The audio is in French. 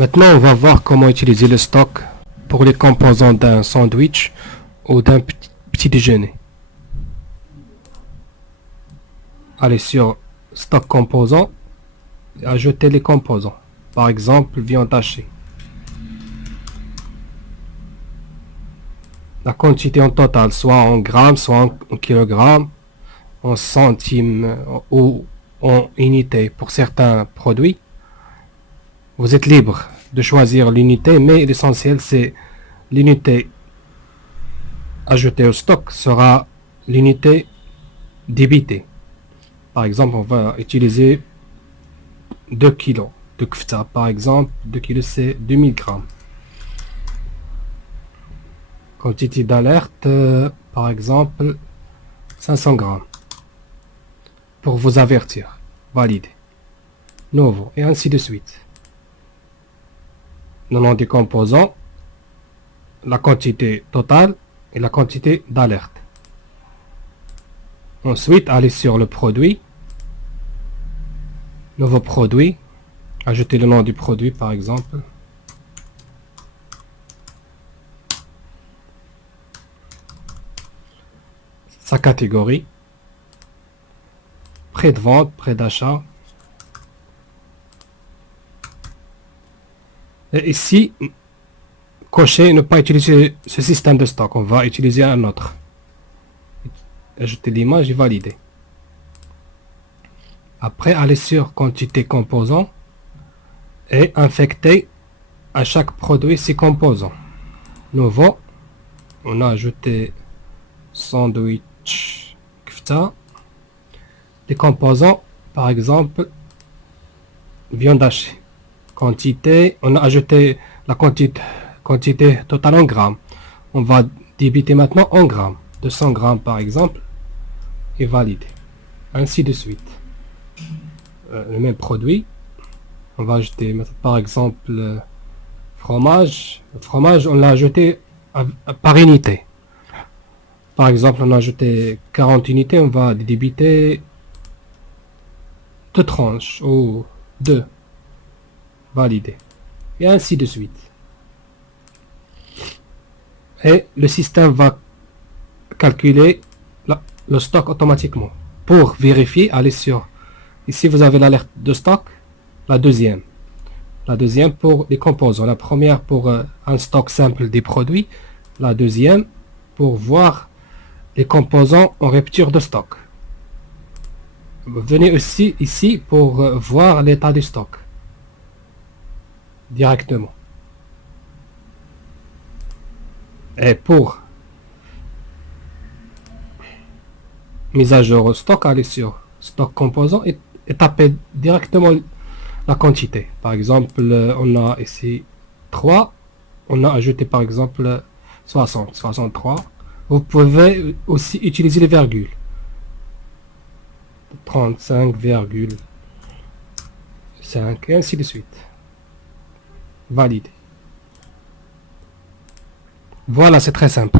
Maintenant, on va voir comment utiliser le stock pour les composants d'un sandwich ou d'un petit déjeuner. Allez sur stock composants et ajouter les composants. Par exemple, viande hachée. La quantité en total, soit en grammes, soit en kilogrammes, en centimes ou en unités pour certains produits. Vous êtes libre de choisir l'unité, mais l'essentiel c'est l'unité ajoutée au stock sera l'unité débitée. Par exemple, on va utiliser 2 kg de kfta. Par exemple, 2 kg c'est 2000 grammes. Quantité d'alerte, par exemple, 500 grammes. Pour vous avertir. Valider. Nouveau. Et ainsi de suite. Le nom des composants, la quantité totale et la quantité d'alerte. Ensuite, allez sur le produit. Nouveau produit. Ajoutez le nom du produit, par exemple. Sa catégorie. Prix de vente, prix d'achat. Et ici, cocher ne pas utiliser ce système de stock. On va utiliser un autre. Ajouter l'image et valider. Après, aller sur quantité composants et infecter à chaque produit ses composants. Nouveau, on a ajouté sandwich kfta. Les composants, par exemple, viande hachée. Quantité, on a ajouté la quantité totale en grammes. On va débiter maintenant en grammes. 200 grammes par exemple. Et valider. Ainsi de suite. Le même produit. On va ajouter par exemple fromage. Le fromage, on l'a ajouté par unité. Par exemple, on a ajouté 40 unités. On va débiter 2 tranches ou 2. Valider. Et ainsi de suite. Et le système va calculer le stock automatiquement. Pour vérifier, allez sur ici vous avez l'alerte de stock, la deuxième pour les composants, la première pour un stock simple des produits, la deuxième pour voir les composants en rupture de stock. Venez aussi ici pour voir l'état du stock directement. Et pour mise à jour au stock, allez sur stock composant et tapez directement la quantité. Par exemple, on a ici 3, on a ajouté par exemple 63. Vous pouvez aussi utiliser les virgules. 35,5 et ainsi de suite. Valider. Voilà, c'est très simple.